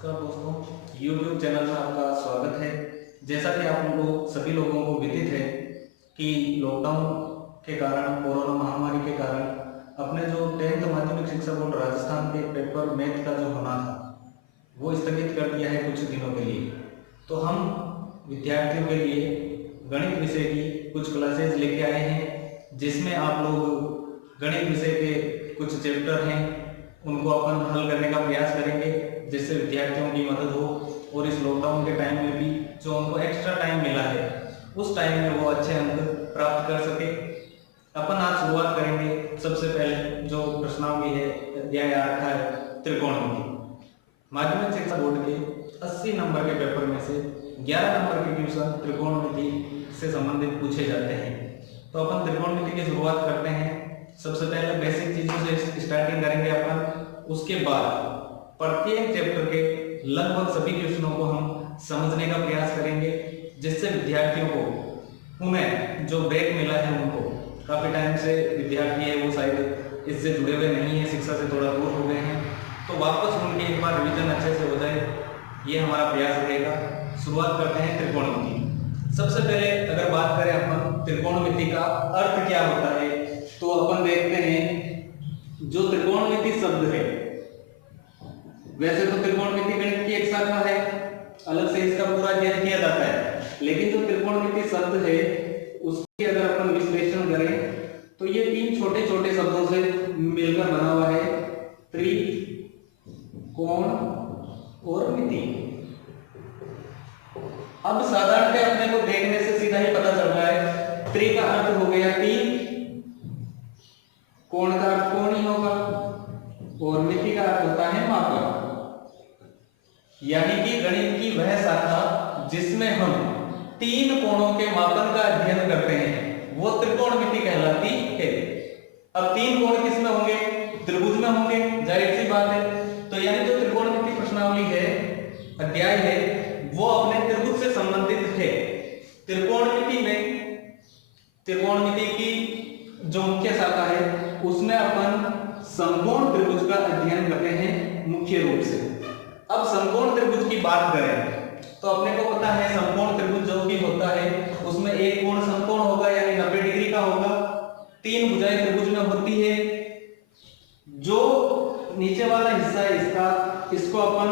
नमस्कार दोस्तों, YouTube channel में आपका स्वागत है। जैसा कि आप लोग सभी लोगों को विदित है कि लॉकडाउन के कारण, कोरोना महामारी के कारण अपने जो 10th माध्यमिक शिक्षा बोर्ड राजस्थान के पेपर मैथ का जो होना था वो स्थगित कर दिया है कुछ दिनों के लिए। तो हम विद्यार्थियों के लिए गणित विषय की कुछ क्लासेज लेके आए हैं, जिसमें आप लोग गणित विषय के कुछ चैप्टर हैं उनको अपन हल करने का प्रयास करेंगे, जिससे विद्यार्थियों की मदद हो और इस लॉकडाउन के टाइम में भी जो उनको एक्स्ट्रा टाइम मिला है उस टाइम में वो अच्छे अंक प्राप्त कर सके। अपन आज शुरुआत करेंगे। सबसे पहले जो प्रश्नावली है अध्याय आ रखा है त्रिकोणमिति। माध्यमिक शिक्षा बोर्ड के 80 नंबर के पेपर में से 11 नंबर के क्वेश्चन त्रिकोणमिति से संबंधित पूछे जाते हैं। तो अपन त्रिकोणमिति की शुरुआत करते हैं। सबसे पहले बेसिक चीजों से स्टार्टिंग करेंगे अपन, उसके बाद प्रत्येक चैप्टर के लगभग सभी क्वेश्चनों को हम समझने का प्रयास करेंगे, जिससे विद्यार्थियों को उन्हें जो ब्रेक मिला है, उनको काफी टाइम से विद्यार्थी है वो शायद इससे जुड़े हुए नहीं है, शिक्षा से थोड़ा दूर हो गए हैं, तो वापस उनकी एक बार रिवीजन अच्छे से हो जाए, ये हमारा प्रयास रहेगा। शुरुआत करते हैं त्रिकोणमिति। सबसे पहले अगर बात करें अपन त्रिकोणमिति का अर्थ क्या होता है, तो अपन देखते हैं जो त्रिकोणमिति शब्द है, वैसे तो त्रिकोणमिति गणित की एक शाखा है, अलग से इसका पूरा अध्ययन किया जाता है, लेकिन जो त्रिकोणमिति शब्द है उसकी अगर अपन विश्लेषण करें तो ये तीन छोटे छोटे शब्दों से मिलकर बना हुआ है, त्रि, कोण और मिति। अब साधारणतः अपने को देखने से सीधा ही पता चल रहा है, त्रि का अर्थ हो गया तीन, कोण का अर्थ कोण ही होगा और मिति का अर्थ होता है मापक। यानी कि गणित की वह शाखा जिसमें हम तीन कोणों के मापन का अध्ययन करते हैं वो त्रिकोणमिति कहलाती है। अब तीन कोण किसमें होंगे? त्रिभुज में होंगे, जाहिर सी बात है। तो यानी जो त्रिकोणमिति प्रश्नावली है, अध्याय है, वो अपने त्रिभुज से संबंधित है। त्रिकोणमिति में त्रिकोणमिति की जो मुख्य शाखा है उसमें अपन समकोण त्रिभुज का अध्ययन करते हैं मुख्य रूप से। अब समकोण त्रिभुज की बात करें तो अपने को पता है समकोण त्रिभुज जो भी होता है उसमें एक कोण समकोण होगा, यानी 90 डिग्री का होगा। तीन भुजाएं त्रिभुज में होती है। जो नीचे वाला हिस्सा है इसका, इसको अपन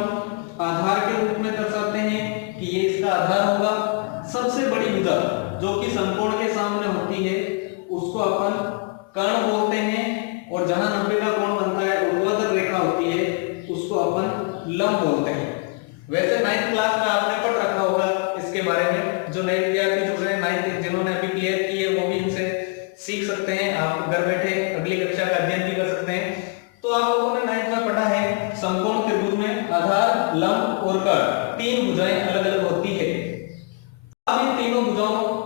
आधार के रूप में दर्शाते हैं कि ये इसका आधार होगा। सबसे बड़ी भुजा जो कि समकोण के सामने होती है उसको अपन कर्ण बोलते हैं, और जहां 90 का कोण बनता है ऊर्ध्वाधर रेखा होती है उसको अपन लंब बोलते हैं। वैसे 9th क्लास में आपने पढ़ रखा होगा इसके बारे में। जो नए विद्यार्थी जुड़ रहे हैं 9th जिन्होंने अभी क्लियर की है वो भी इनसे सीख सकते हैं। आप घर बैठे अगली कक्षा का अध्ययन भी कर सकते हैं। तो आप लोगों ने 9th में पढ़ा है समकोण त्रिभुज में आधार, लंब और कर्ण, तीन भुजाएं अलग अलग होती है। अब इन तीनों भुजाओं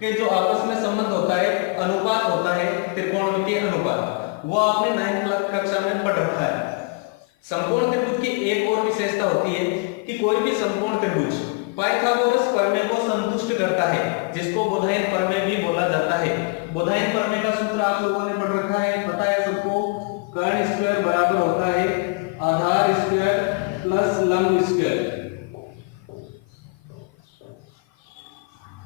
के जो आपस में संबंध होता है, अनुपात होता है, त्रिकोणमितीय अनुपात, वो आपने 9th कक्षा में पढ़ रखा है। समकोण त्रिभुज की एक और विशेषता होती है कि कोई भी समकोण त्रिभुज पाइथागोरस प्रमेय को संतुष्ट करता है, जिसको बोधायन प्रमेय भी बोला जाता है। बोधायन प्रमेय का सूत्र आप लोगों ने पढ़ रखा है, पता है सबको, कर्ण स्क्वायर बराबर होता है आधार स्क्वायर प्लस लंब स्क्वायर।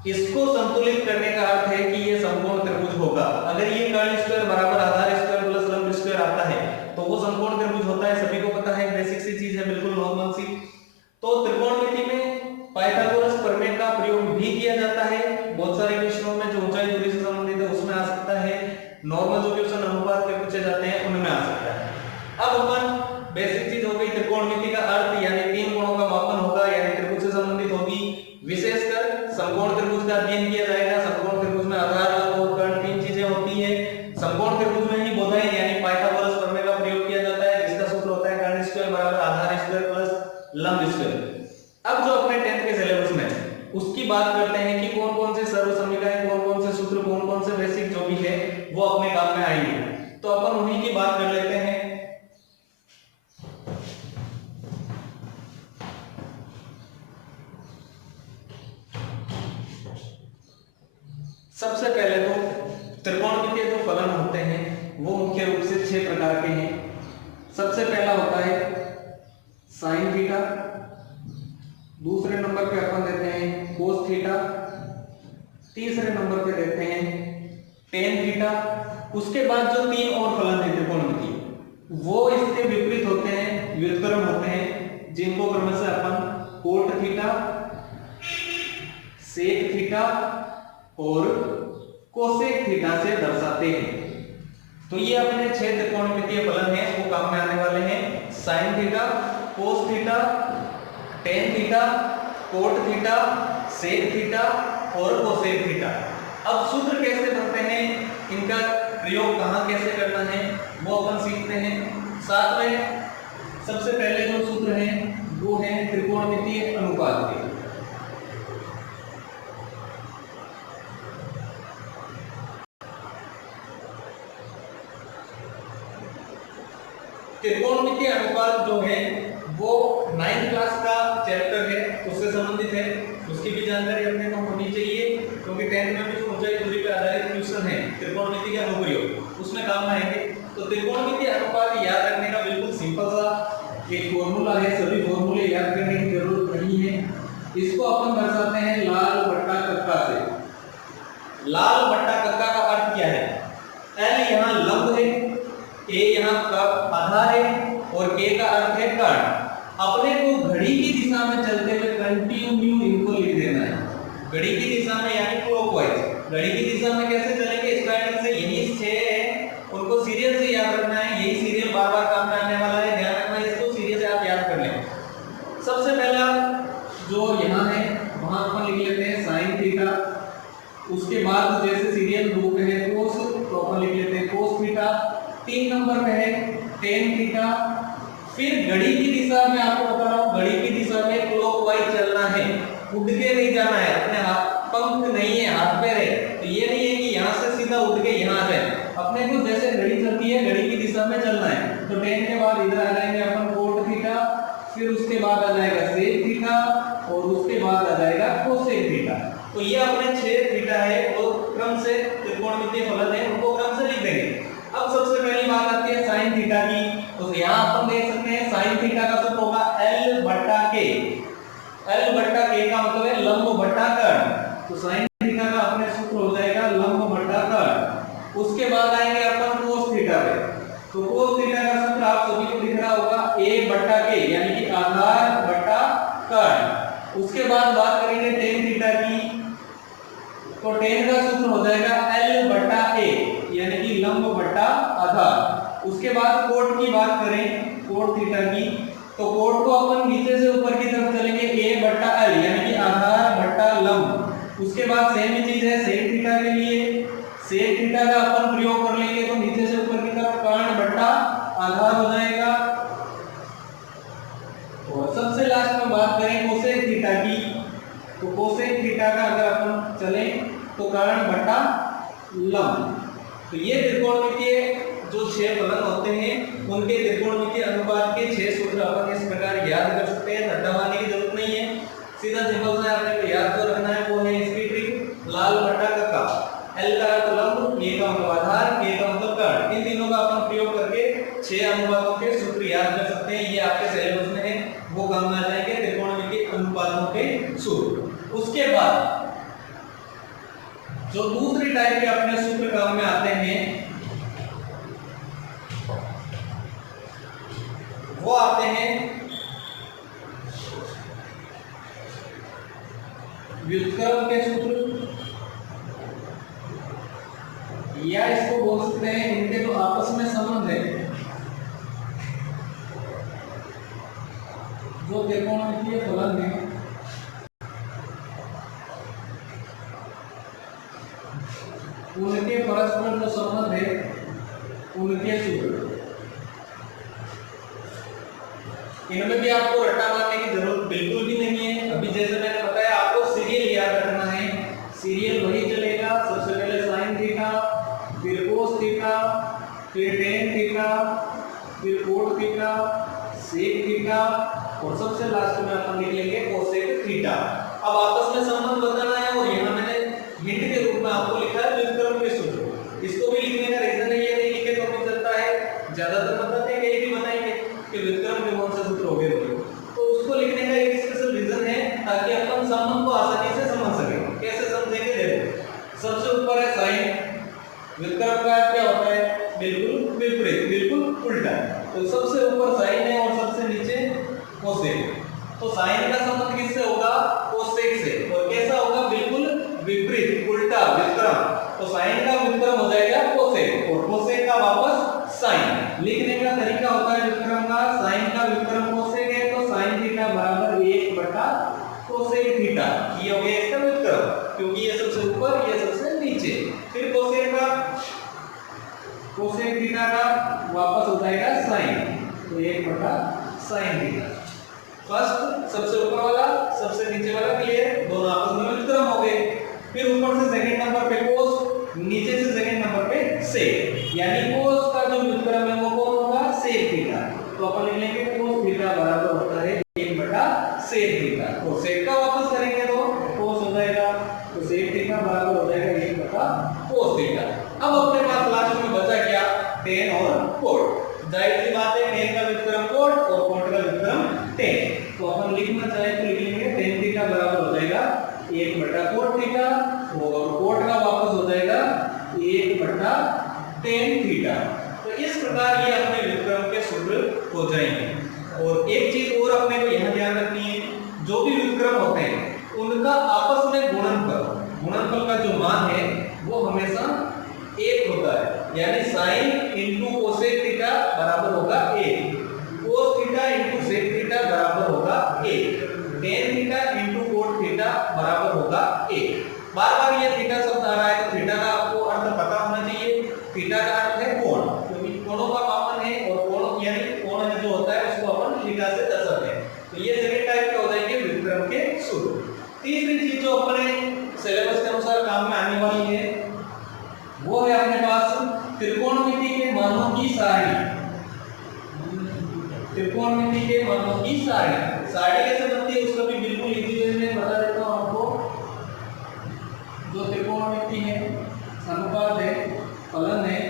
इसको संतुलित करने का अर्थ है कि ये समकोण त्रिभुज होगा। अगर ये कर्ण स्क्वायर बराबर आधार स्क्वायर प्लस लंब स्क्वायर आता है तो वो समकोण त्रिभुज होता है। सभी को पता है, बेसिक सी चीज है, बिल्कुल नॉर्मल सी। तो त्रिकोणमिति में पाइथागोरस प्रमेय का प्रयोग भी किया जाता है। बहुत सारे क्वेश्चनों में जो ऊंचाई दूरी से संबंधित है उसमें आ सकता है। नॉर्मल जो क्वेश्चन अनुपात के पूछे जाते हैं उनमें आ सकता है। अब अपन बेसिक चीज हो गई त्रिकोणमिति का अर्थ, यानी तीन कोणों का मापन होगा, यानी त्रिभुज से संबंधित होगी। विशेषकर समकोण त्रिभुज का अध्ययन किया जाएगा। समकोण त्रिभुज में आधार, लंब और कर्ण तीन चीजें होती है। समकोण त्रिभुज में ही बोधायन यानी पाइथागोरस प्रमेय का प्रयोग किया जाता है, जिसका सूत्र होता है कर्ण स्क्वायर बराबर आधार स्क्वायर प्लस लंब स्क्वायर। अब जो अपने 10th के सिलेबस में उसकी बात करते हैं कि कौन कौन से सर्व समीकरण, कौन कौन से सूत्र, कौन कौन से बेसिक जो भी है वो अपने काम में आएंगे। तो अपन उन्हीं की बात कर लेते हैं। सबसे पहले तो त्रिकोणमितीय जो फलन होते हैं वो मुख्य रूप से 6 प्रकार के हैं। सबसे पहला होता है साइन थीटा, दूसरे नंबर पे अपन देते हैं कोस थीटा, तीसरे नंबर पे देते हैं टेन थीटा। उसके बाद जो तीन और फलन है त्रिकोणमितीय वो इसके विपरीत होते हैं, व्युत्क्रम होते हैं, जिनको क्रमशः अपन कोट थीटा, सेक थीटा और कोसेक थीटा से दर्शाते हैं। तो ये अपने 6 त्रिकोणमितीय फलन हैं, वो काम में आने वाले हैं sine theta, cos theta, tan theta, cot theta, sec theta और कोसेक थीटा। अब सूत्र कैसे बनते हैं, इनका प्रयोग कहाँ कैसे करना है वो अपन सीखते हैं। साथ में सबसे पहले जो सूत्र है वो है त्रिकोणमितीय अनुपात के। त्रिकोणमितीय अनुपात जो है वो 9th क्लास का चैप्टर है, उससे संबंधित है, उसकी भी जानकारी अपने को होनी चाहिए, क्योंकि 10th में भी जो ऊंचाई दूरी पे आधारित क्वेश्चन है त्रिकोणमिति के अनुप्रयोग उसमें काम आएंगे। तो त्रिकोणमितीय अनुपात याद रखने का बिल्कुल सिंपल सा एक फॉर्मूला है, सभी फॉर्मूले याद करने की जरूरत नहीं है। इसको अपन दर्शाते हैं लाल बट्टा कक्का से। लाल बट्टा कक्का का अर्थ क्या है, एल यहाँ लंब है, ए यहाँ का आधार है और के का अर्थ है कर्ण। अपने को घड़ी की दिशा में चलते हुए कंटिन्यू इनको लिख देना है, घड़ी की दिशा में यानी क्लॉकवाइज। घड़ी की दिशा में कैसे चलेंगे, स्टार्टिंग से यही 6 है, उनको सीरियल से याद रखना है, यही सीरियल बार बार काम में आने वाला है, ध्यान रखना है, इसको सीरियल से आप याद कर लें। सबसे पहला जो यहाँ है वहां अपन लिख लेते हैं साइन थीटा, उसके बाद जैसे सीरियल रूप है कोस, तो अपन लिख लेते हैं कोस थीटा, 3 नंबर पे है टेन थीटा। फिर घड़ी की दिशा में आपको बता रहा हूँ, घड़ी की दिशा में क्लॉकवाइज चलना है, उड़ के नहीं जाना है, अपने हाथ पंख नहीं है, हाथ पैर है, तो ये नहीं है कि यहाँ से सीधा उड़ के यहाँ आ जाए, अपने को जैसे घड़ी चलती है घड़ी की दिशा में चलना है। तो टेन के बाद इधर आ जाएंगे अपन कोट थीटा, फिर उसके बाद आ जाएगा सेक थीटा और उसके बाद आ जाएगा कोसेक थीटा। तो ये अपने 6 थीटा है और क्रम से त्रिकोणमितीय फलन है, उनको क्रम से लिख देंगे। अब सबसे पहली बात आती है साइन थीटा की, तो यहाँ अपन देख सकते हैं साइन थीटा का सूत्र होगा L बट्टा K। L बट्टा K का मतलब है लंब बट्टा कर्ण, तो साइन थीटा का अपने सूत्र हो जाएगा लंब बट्टा कर्ण। उसके बाद आएंगे अपन कोस थीटा पे, तो कोस थीटा का सूत्र आप सभी को दिख रहा होगा A बट्टा K यानी कि आधार बट्टा कर्ण। उसके बाद बात करेंगे टेन थीटा की, तो टेन का सूत्र हो जाएगा L बट्टा A यानी कि लंब बट्टा आधार। उसके बाद कोट की बात करें, कोट थीटा की, तो कोट को अपन नीचे से ऊपर की तरफ चलेंगे A बट्टा L यानी कि आधार बट्टा लंब। उसके बाद सेम ही चीज है सेक थीटा के लिए, सेक थीटा का अपन प्रयोग कर लेंगे तो नीचे से ऊपर की तरफ कर्ण बट्टा आधार हो जाएगा। और सबसे लास्ट में बात करें कोसेक थीटा की, तो कोसेक थीटा का अगर अपन चले तो कर्ण बट्टा लंब। तो ये त्रिकोणमितीय जो 6 फलन होते हैं उनके त्रिकोणमितीय अनुपात के 6 सूत्र अपन इस प्रकार याद कर सकते हैं, रट्टा मारने की जरूरत नहीं है, सीधा सिंपल सा आपने को याद जो रखना है वो है इसकी ट्रिक लाल बट्टा कक्का। L का अर्थ लंब, K का मतलब आधार, K का मतलब कर्ण, इन तीनों का अपन प्रयोग करके 6 अनुपातों के सूत्र याद कर सकते हैं। ये आपके सिलेबस में है, वो काम में आ जाएंगे त्रिकोणमितीय अनुपातों के सूत्र। उसके बाद जो दूसरी टाइप के अपने सूत्र काम में आते हैं वो आते हैं व्युत्क्रम के सूत्र, या इसको बोल सकते हैं इनके जो आपस में संबंध है, जो त्रिकोणमितीय फलन है उनके परस्पर जो संबंध है उनके सूत्र। इनमें भी आपको रट्टा मारने की जरूरत बिल्कुल भी नहीं है। अभी जैसे मैंने बताया आपको सीरियल याद रखना है, सीरियल वही चलेगा, सबसे पहले साइन थीटा, फिर कोस थीटा, फिर टेन थीटा, फिर कोट थीटा, सेक थीटा और सबसे लास्ट में अपन लिख लेंगे कोसेक थीटा। अब आपस में संबंध बताना है और यहाँ मैंने हिंट के रूप में आपको लिखा है व्युत्क्रम के सूत्र। इसको भी लिखने का रीजन है, ये नहीं लिखे तो भी चलता है, ज्यादातर बताते हैं, कहीं भी बताएंगे कि व्युत्क्रम के कौन सा सूत्र हो गए। क्या होता है, बिल्कुल विपरीत, बिल्कुल उल्टा। तो सबसे ऊपर साइन है और सबसे नीचे कोसेक। तो साइन का संबंध किससे होगा, कोसेक से। और कैसा होगा, बिल्कुल विपरीत, उल्टा, विक्रम। तो साइन का विक्रम हो जाएगा कोसेक और कोसेक का वापस साइन। लिखने का तरीका होता है विक्रम का, साइन का विक्रम कोसेक है तो साइन थीटा बराबर 1 बटा कोसेक थीटा। ये हो गया इसका विक्रम, क्योंकि ये सबसे ऊपर ये सबसे नीचे। फिर कोसेक थीटा का वापस हो जाएगा साइन, तो 1 बटा साइन थीटा। फर्स्ट सबसे ऊपर वाला सबसे नीचे वाला क्लियर, दोनों आपस में विक्रम हो गए। फिर ऊपर से सेकंड नंबर पे कोस, नीचे से सेकंड नंबर पे सेक, यानी कोस का जो विक्रम है वो कौन होगा, सेक थीटा। तो अपन लिख लेंगे कोस थीटा बराबर होता है 1 बटा सेक थीटा। तो सेक का वापस करेंगे तो कोस हो जाएगा, तो सेक थीटा बराबर हो जाएगा 1 बटा कोस थीटा। अब अपने पास लास्ट में बचा क्या, tan और cot। जाहिर सी बात है tan का विक्रम cot और cot का विक्रम tan। तो अपन लिखना चाहे तो लिख लेंगे tan थीटा बराबर हो जाएगा 1 बटा cot थीटा और cot का वापस हो जाएगा 1 बटा tan थीटा। तो इस प्रकार ये अपने विक्रम के सूत्र हो जाएंगे। और एक चीज और अपने को यहां ध्यान रखनी है, जो भी विक्रम होते हैं उनका आपस में गुणनफल का जो मान है वो हमेशा 1 होता है, यानी साइन इंटू कोसेक थीटा बराबर होगा 1, cos theta into sec theta बराबर होगा 1, tan theta into cot theta बराबर होगा 1। बार बार ये थीटा शब्द आ रहा है तो थीटा का आपको अर्थ पता होना चाहिए। थीटा का अर्थ है कोण, क्योंकि कोणों का मापन है और कोण यानी कोण जो होता है उसको अपन थीटा से दर्शाते हैं। तो ये सेकंड टाइप के हो जाएंगे विक्रम के सूत्र। तीसरी चीज जो अपने सिलेबस के अनुसार काम में आने वाली है वो है अपने पास त्रिकोणमिति के मानों की सारणी। त्रिकोणमिति के मानों की सारणी कैसे बनती है उसका भी बिल्कुल इजी वे में बता देता हूं आपको। जो त्रिकोणमिति है, अनुपात है, फलन है,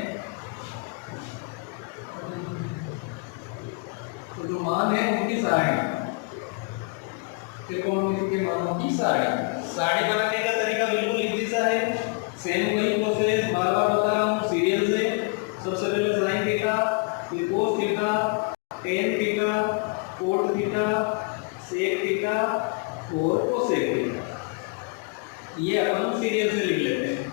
तो जो मान है उनकी सारणी, त्रिकोणमिति के मानों की सारणी बनाने का तरीका बिल्कुल इजी सा है। सेम वही प्रोसेस बार बार बता रहा हूँ सीरियल से। सबसे पहले साइन थीटा, फिर cos theta, tan theta, cot theta, sec theta और कोसेक थीटा। ये अपन सीरियल से लिख लेते हैं।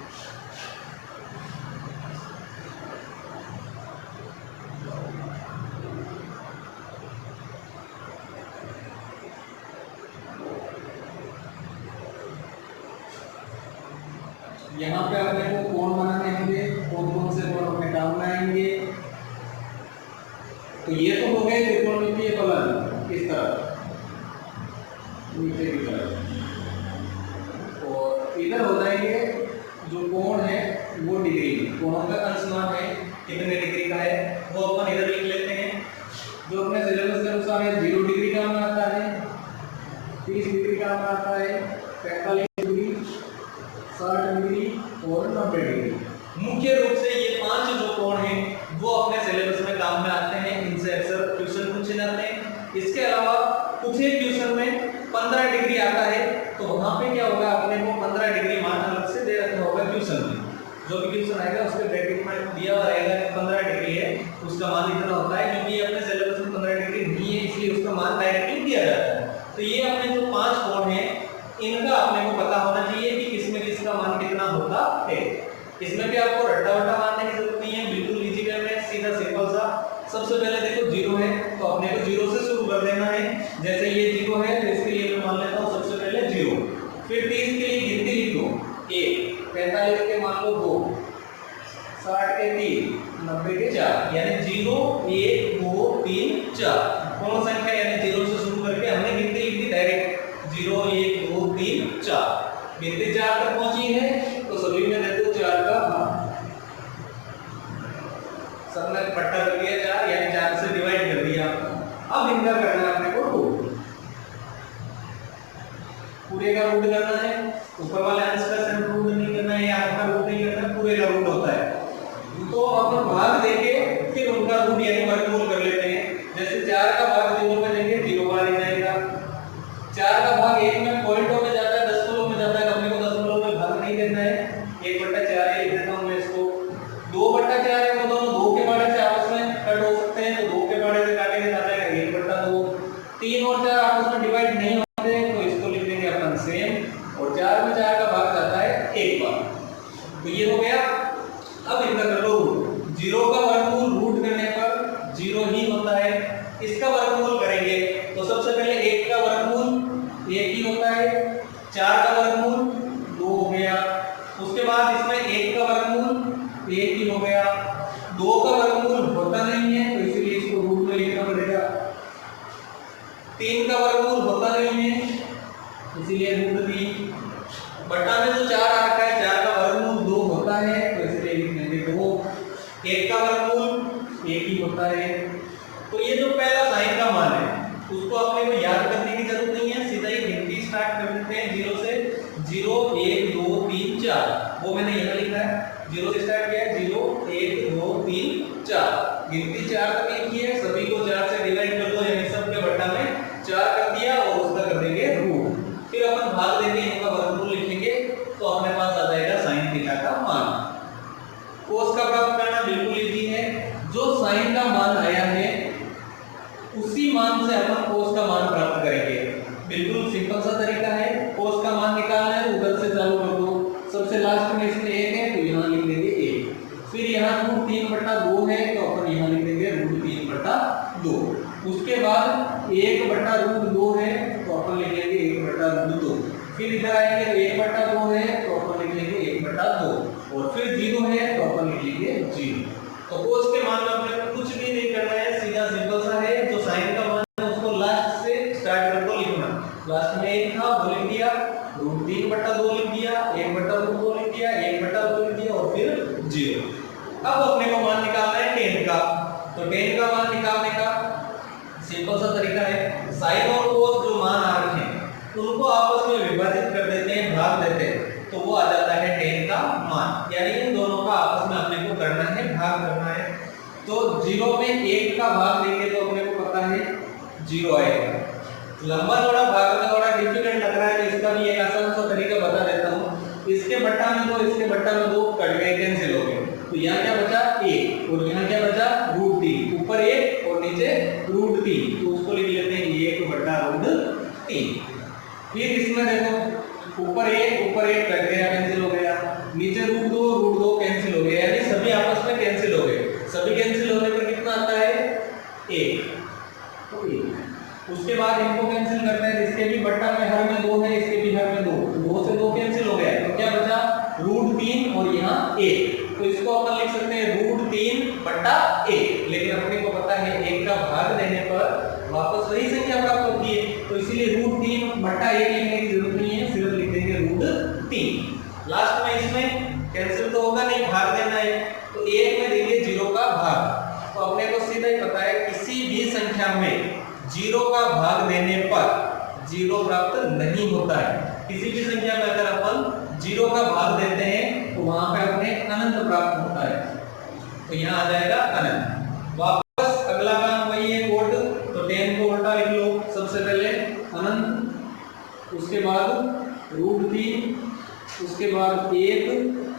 यहाँ पे अपने को कोण बनाने होंगे, कौन कौन से कोण अपने काम में आएंगे। तो ये तो हो गए त्रिकोणमितीय फलन इस तरह नीचे की तरफ, और इधर हो जाएंगे जो कोण है वो डिग्री, कोणों का अंशमान है कितने डिग्री का है वो अपन इधर लिख लेते हैं। जो अपने सिलेबस के अनुसार है 0 डिग्री काम में आता है, 30 डिग्री काम में आता है, 45 डिग्री, 60 डिग्री और 90 डिग्री। मुख्य रूप से ये 5 जो कोण हैं वो अपने सिलेबस में काम में आते हैं, इनसे अक्सर क्वेश्चन पूछे जाते हैं। इसके अलावा कुछ एक क्वेश्चन में 15 डिग्री आता है, तो वहां पे क्या होगा, अपने को 15 डिग्री मान अलग से दे रखा होगा क्वेश्चन में। जो भी क्वेश्चन आएगा उसके ब्रैकेट में दिया हुआ रहेगा 15 डिग्री है, उसका मान इतना होता है, क्योंकि ये अपने सिलेबस में 15 डिग्री नहीं है इसलिए उसका मान डायरेक्टली दिया जाता है। तो ये अपने जो 5 कोण हैं इनका अपने को पता होना चाहिए कि किसमें किसका मान कितना होता है। इसमें भी आपको रट्टा वट्टा मारने की जरूरत नहीं है, बिल्कुल इजी वे में सीधा सिंपल सा। सबसे पहले देखो 0 है तो अपने को 0 से शुरू कर देना है। जैसे ये 0 है तो इसके लिए मैं मान लेता हूँ सबसे पहले 0। फिर 30 के लिए गिनती लिख लो 1, 45 के मान लो 2, 60 के 3, 90 के 4, यानी 0 1 2 3 4 कौन संख्या, यानी 0 से शुरू करके हमने गिनती लिख दी डायरेक्ट 0 1 2 3 4। गिनती 4 तक पहुंची है तो सभी में देखो 4 का भाग, सबने पट्टा कर दिया 4, यानी 4 से डिवाइड कर दिया। अब इनका करना है अपने को रूट, पूरे का रूट करना है, ऊपर वाले अंश का सिर्फ रूट नहीं करना है, यहाँ का रूट नहीं करना, पूरे का रूट होता है। तो अपन भाग देके फिर उनका रूट यानी वर्गमूल कर लेते हैं। जैसे 4 का भाग 0 में देंगे 0 बार ही जाएगा, 4 का भाग 1 में पॉइंटों में जाता है, दशमलव में जाता है, अपने को दशमलव में भाग नहीं देना है, 1/4 लिख देता हूं मैं इसको। 2/4 2 का वर्गमूल होता नहीं है तो इसलिए इसको रूट में लिखना पड़ेगा। 3 का वर्गमूल होता नहीं है इसीलिए रूट 3। बटा में जो 4 आ रखा है 4 का वर्गमूल 2 होता है तो इसलिए लिख देंगे 2। 1 का वर्गमूल 1 ही होता है। तो ये जो पहला साइन का मान है उसको अपने को याद करने की जरूरत नहीं है, सीधा ही गिनती स्टार्ट कर देते हैं 0 से। 0 1 2 3 4 वो मैंने यहाँ लिखा है, 0 से स्टार्ट किया है। 0 1 2 3 4 गिनती 4 तक लिखी है। सभी को 4 से डिवाइड कर दो यानी सब के बट्टा में 4 कर दिया और उसका कर देंगे रूट। फिर अपन भाग देंगे, इनका वर्गमूल लिखेंगे तो अपने पास आ जाएगा साइन थीटा का मान। कोस का प्राप्त करना बिल्कुल इजी है। जो साइन का मान आया है उसी मान से अपन कोस का मान प्राप्त करेंगे। बिल्कुल सिंपल सा तरीका है। कोस का मान निकालना है उधर से चालू कर दो। सबसे लास्ट में इसमें 1 है तो यहाँ लिख देंगे 1। फिर यहाँ रूट 3/2 है तो अपन यहाँ लिख देंगे रूट 3/2। उसके बाद 1/√2 है तो अपन लिख लेंगे 1/√2। फिर इधर आएंगे तो 1/2 है तो अपन लिख लेंगे 1/2 और फिर 0 है तो अपन लिख लेंगे 0। तो कोस के मान में अपने को कुछ भी नहीं करना है, सीधा सिंपल सा है। जो साइन का मान है उसको लास्ट से स्टार्ट कर दो लिखना। लास्ट में 1 था वो लिख दिया, रूट 3/2 लिख दिया, 1/√2 लिख दिया, 1/2 लिख दिया और फिर 0। अब अपने को मान निकालना है tan का। तो tan का मान निकालने का सिंपल सा तरीका है, साइन और कोस जो मान आ रखे हैं उनको आपस में विभाजित कर देते हैं, भाग देते हैं तो वो आ जाता है tan का मान। यानी इन दोनों का आपस में अपने को करना है, भाग करना है। तो 0 में 1 का भाग देंगे तो अपने को पता है 0 आएगा। लंबा थोड़ा भागना थोड़ा डिफिकल्ट लग रहा है तो इसका भी एक आसान सा तरीका बता देता हूँ। इसके बट्टा में 2 इसके बट्टा में 2 कट गए, कैंसिल हो गए। तो यहाँ क्या बचा 1 और यहाँ क्या बचा रूट 3। ऊपर 1 और नीचे रूट 3 तो उसको लिख लेते हैं 1/√3। फिर इसमें देखो ऊपर 1 कट गया, कैंसिल हो गया। नीचे रूट 2 कैंसिल हो गया, यानी सभी आपस में कैंसिल हो गए। सभी कैंसिल होने पर कितना आता है 1। तो 1 उसके बाद इनको कैंसिल करते हैं। इसके भी बट्टा में हर में 2 है, इसके भी हर में 2, 2 से 2 कैंसिल हो गया तो क्या बचा रूट 3 और यहाँ 1। तो इसको अपन लिख सकते हैं रूट 3/1। लेकिन अपने को पता है 1 का भाग देने पर वापस वही संख्या प्राप्त होती है तो इसीलिए रूट 3/1 लिखने की जरूरत नहीं है, सिर्फ लिख देंगे रूट 3। लास्ट में इसमें कैंसिल तो होगा नहीं, भाग देना है तो 1 में देंगे 0 का भाग। तो अपने को सीधा ही पता है किसी भी संख्या में 0 का भाग देने पर 0 प्राप्त नहीं होता है। किसी भी संख्या में अगर अपन 0 का भाग देते हैं तो वहां पे अपने अनंत प्राप्त होता है। तो यहाँ आ जाएगा अनंत। वापस अगला काम वही है कोड। तो tan को उल्टा लिख लो। सबसे पहले अनंत, उसके बाद रूट 3, उसके बाद 1,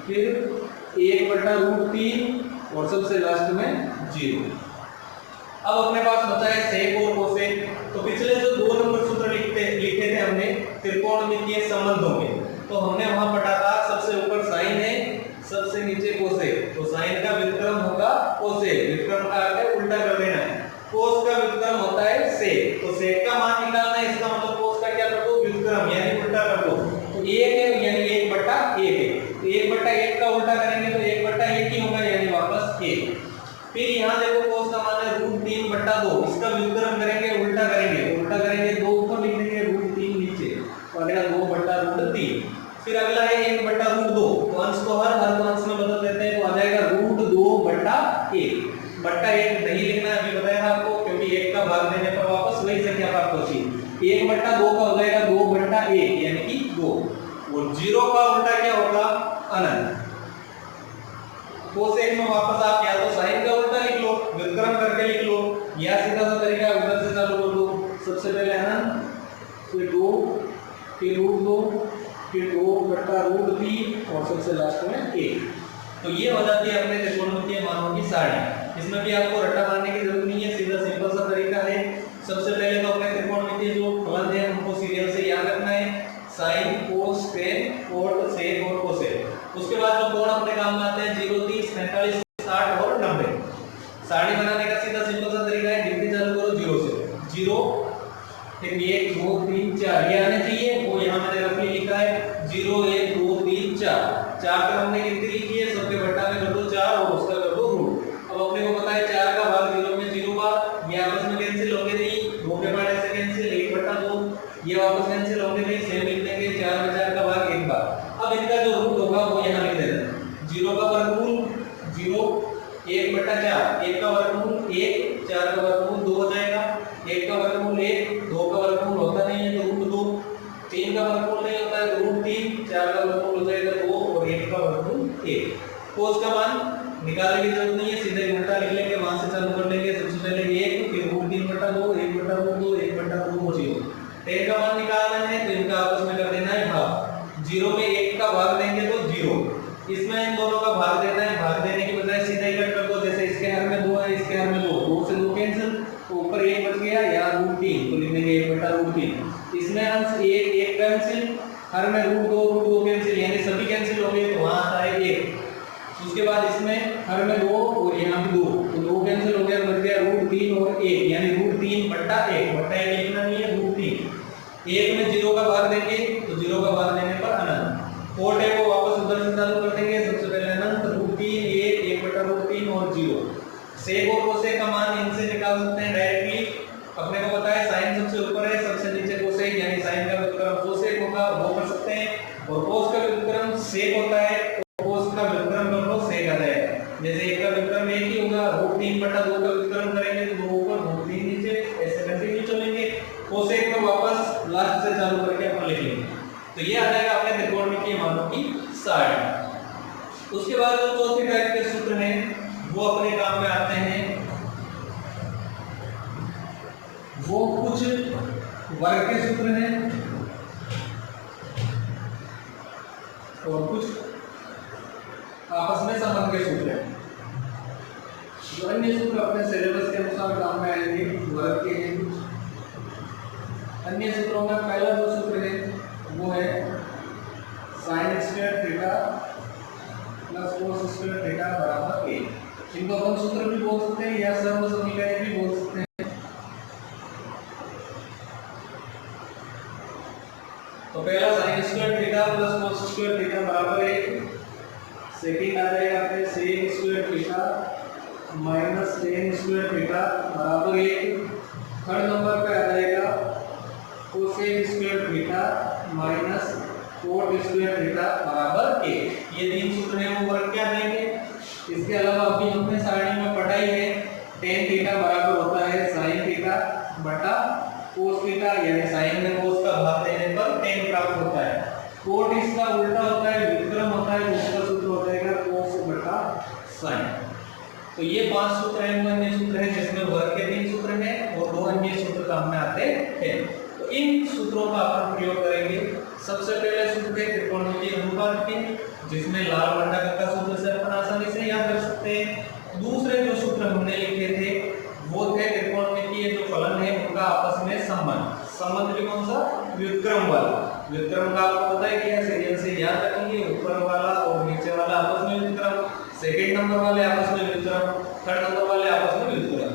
फिर 1/√3 और सबसे लास्ट में 0। अब अपने पास बचा है सेक और कोसेक। तो पिछले जो 2 नंबर सूत्र लिखे थे हमने त्रिकोणमितीय संबंधों के, तो हमने वहां पढ़ा था सबसे ऊपर साइन है, सबसे नीचे कोसेक। तो साइन का व्युत्क्रम होगा कोसेक, व्युत्क्रम का अर्थ है उल्टा कर देना है। कोस का व्युत्क्रम होता है सेक। तो सेक का मान निकालना है, इसका मतलब कोस का क्या कर दो व्युत्क्रम यानी उल्टा कर दो। तो 1 है यानी 1/1 है। तो 1/1 का उल्टा करेंगे तो 1/1 ही होगा यानी वापस 1। फिर यहाँ देखो कोस का मान है रूट 3/2। इसका व्युत्क्रम करेंगे, उल्टा करेंगे 2 ऊपर लिख देंगे रूट 3 नीचे तो आएगा 2/√3। फिर अगला है 1/√2। तो अंश को हर अंश में बदल देते हैं तो आ जाएगा रूट 2/1। बट्टा 1 नहीं लिखना है, अभी बताया आपको, क्योंकि 1 का भाग देने पर वापस वही संख्या प्राप्त होती है। 1/2 का हो जाएगा 2/1 यानी कि 2 और 0 का उल्टा क्या होगा अनंत। कोसेक में वापस आप या तो साइन का उल्टा लिख लो, व्युत्क्रम करके लिख लो, या सीधा सा तरीका उधर से चालू कर दो। सबसे पहले अनंत, फिर 2, फिर रूट 2, फिर 2/√3 और सबसे लास्ट में 1। तो ये हो जाती है अपने त्रिकोणमितीय मानों की सारणी। इसमें भी आपको रट्टा मारने की जरूरत नहीं है, सीधा सिंपल सा तरीका है। सबसे पहले तो अपने त्रिकोणमितीय जो फलन है उनको सीरियल से याद रखना है, साइन, कोस, टेन, कोट, सेक और कोसेक। उसके बाद जो कोण अपने काम में आते हैं 0, 30, 45, 60 और 90। सारणी बनाने का सीधा सिंपल सा तरीका है, गिनती चालू करो 0 से। 0 फिर 1 2 3 4 ये आने चाहिए, वो यहाँ मैंने रफली लिखा है 0 1 2 3 4 पर हमने गिनती लिखी है, सबके बट्टा में कर दो 4 और उसका कर दो रूट। अब 4, 1 का वर्गमूल 1, 4 का वर्गमूल 2 हो जाएगा, 1 का वर्गमूल 1, 2 का वर्गमूल होता नहीं है तो √2, 3 का वर्गमूल नहीं होता है तो √3, 4 का वर्गमूल हो जाएगा 2 और 1 का वर्गमूल 1। कोस का मान निकालने की जरूरत नहीं है, सीधे उल्टा लिख लेंगे, वहां से चालू कर लेंगे। सबसे पहले 1, फिर √3/2, 1/√2, 1/2 0। 10 का मान निकालना है तो इनका आपस में कर देना है भाग। 0 में 1 का भाग देंगे तो 0, इसमें इन दोनों का भाग देना है। भाग देने की बजाय सीधा ही कट कर दो, जैसे इसके हर में 2 है, इसके हर में 2, 2 से 2 कैंसिल, तो ऊपर 1 बच गया, यहाँ √3 तो लिख देंगे 1/√3। इसमें अंश 1 1 कैंसिल, हर में √2 कैंसिल, यानी सभी कैंसिल हो गए तो वहां आता है 1। उसके बाद इसमें हर में 2 और यहाँ पे 2, तो 2 कैंसिल हो गया, बच गया √3 और 1, यानी √3/1 बटा 1 लिखना नहीं है, √3। 1 में 0 का भाग देंगे तो 0 का भाग देने पर अनंत। 4 को वापस उधर से चालू कर देंगे। सबसे पहले अनंत, √3 1 1/√3 और 0। सेक और कोसेक का मान इनसे निकाल सकते हैं डायरेक्टली। अपने को पता है साइन सबसे ऊपर है, सबसे नीचे कोसेक, यानी साइन का व्युत्क्रम कोसेक होगा, वो कर सकते हैं। और कोस का व्युत्क्रम सेक होता है, कोस का व्युत्क्रम कर लो, सेक आ जाएगा। जैसे 1 का व्युत्क्रम 1 ही होगा, √3/2 का व्युत्क्रम करेंगे तो 2 ऊपर √3 नीचे, ऐसे कंटिन्यू चलेंगे। कोसेक को वापस लास्ट से चालू करके अपन लिख लेंगे, तो ये आ जाएगा अपने त्रिकोणमितीय मानों की सारणी। उसके बाद जो चौथी टाइप के सूत्र हैं वो अपने काम में आते हैं, वो कुछ वर्ग के सूत्र हैं और कुछ आपस में संबंध के सूत्र हैं। जो अन्य सूत्र अपने सिलेबस के अनुसार काम में आएंगे वर्ग के हैं। अन्य सूत्रों में पहला जो सूत्र है वो है sin² theta plus cos² theta बराबर 1। इनको अपन सूत्र भी बोल सकते हैं या सर्व समीकरण भी बोल सकते हैं। तो पहला sin² theta plus cos² theta बराबर 1। सेकंड आ जाएगा अपने sec² theta minus tan² theta बराबर 1। थर्ड नंबर पे आ जाएगा cosec² theta minus cot² theta बराबर 1। ये तीन सूत्र हैं वो वर्ग क्या देंगे। इसके अलावा अभी हमने सारणी में पढ़ा ही है, tan थीटा बराबर होता है sin थीटा बटा cos थीटा, यानी sin में cos का भाग देने पर tan प्राप्त होता है। cot इसका उल्टा होता है, व्युत्क्रम होता है, तो उसका सूत्र हो जाएगा cos बटा sin। तो ये 5 सूत्र हैं, अन्य सूत्र हैं जिसमें वर्ग के 3 सूत्र हैं और 2 अन्य सूत्र काम में आते हैं। तो इन सूत्रों का अपन प्रयोग करेंगे। सबसे पहले सूत्र है त्रिकोणमितीय अनुपात के, जिसमें लाल मंडल का सूत्र से अपन आसानी से याद कर सकते हैं। दूसरे जो सूत्र हमने लिखे थे वो थे त्रिकोणमितीय जो फलन है उनका आपस में संबंध। संबंध भी कौन सा, व्युत्क्रम वाला। व्युत्क्रम का आपको पता है क्या, सीरियल से याद रखेंगे, ऊपर वाला और नीचे वाला आपस में व्युत्क्रम, सेकंड नंबर वाले आपस में व्युत्क्रम, थर्ड नंबर वाले आपस में व्युत्क्रम।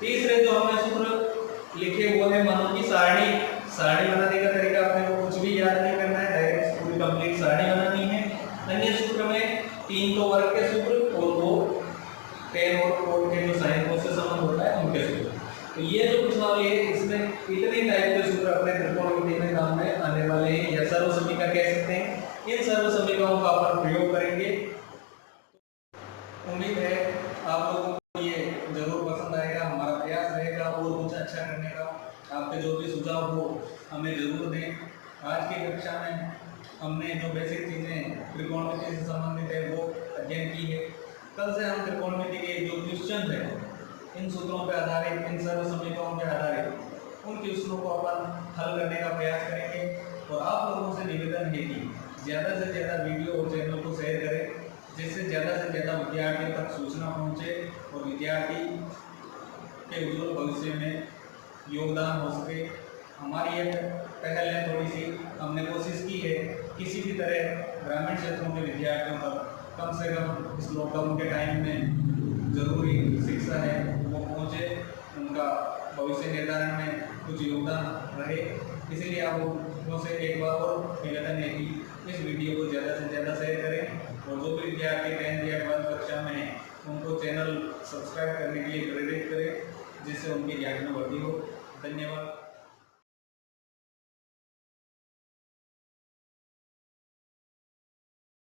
तीसरे जो हमने सूत्र लिखे वो है मानों की सारणी। सारणी बनाने का तरीका अपने को कुछ भी याद नहीं करना है, डायरेक्ट पूरी कंप्लीट सारणी बनानी है। अन्य सूत्र में 3 तो वर्ग के सूत्र और 2 tan और cot के जो sin cos से संबंध होता है उनके सूत्र। तो ये जो प्रश्नावली है इसमें इतने टाइप के सूत्र अपने त्रिकोणमिति में काम में आने वाले हैं, या सर्व समीकरण कह सकते हैं। इन सर्व समीकरणों का अपन प्रयोग करेंगे। उम्मीद है आप लोगों को ये जरूर पसंद आएगा। हमारा प्रयास रहेगा और कुछ अच्छा करने का। आपके जो भी सुझाव हो हमें जरूर दें। आज की कक्षा में हमने जो बेसिक चीज़ें त्रिकोणमिति से संबंधित है वो अध्ययन की है। कल से हम त्रिकोणमिति के जो क्वेश्चन है इन सूत्रों पर आधारित, इन सर्व समीकरणों पर आधारित उन क्वेश्चनों को अपन हल करने का प्रयास करेंगे। और आप लोगों से निवेदन है कि ज़्यादा से ज़्यादा वीडियो और चैनल को शेयर करें, जिससे ज़्यादा से ज़्यादा विद्यार्थियों तक सूचना पहुँचे और विद्यार्थी के उज्जवल भविष्य में योगदान हो सके। हमारी एक पहल है थोड़ी सी, हमने कोशिश की है किसी भी तरह ग्रामीण क्षेत्रों के विद्यार्थियों तक कम से कम इस लॉकडाउन के टाइम में जरूरी शिक्षा है वो पहुँचे, उनका भविष्य निर्धारण में कुछ योगदान रहे। इसीलिए आप लोगों से एक बार और निवेदन है कि इस वीडियो को ज़्यादा से ज़्यादा शेयर करें और जो भी विद्यार्थी 10th या 12th कक्षा में हैं उनको चैनल सब्सक्राइब करने के लिए प्रेरित करें, जिससे उनके ज्ञान में वृद्धि हो। धन्यवाद।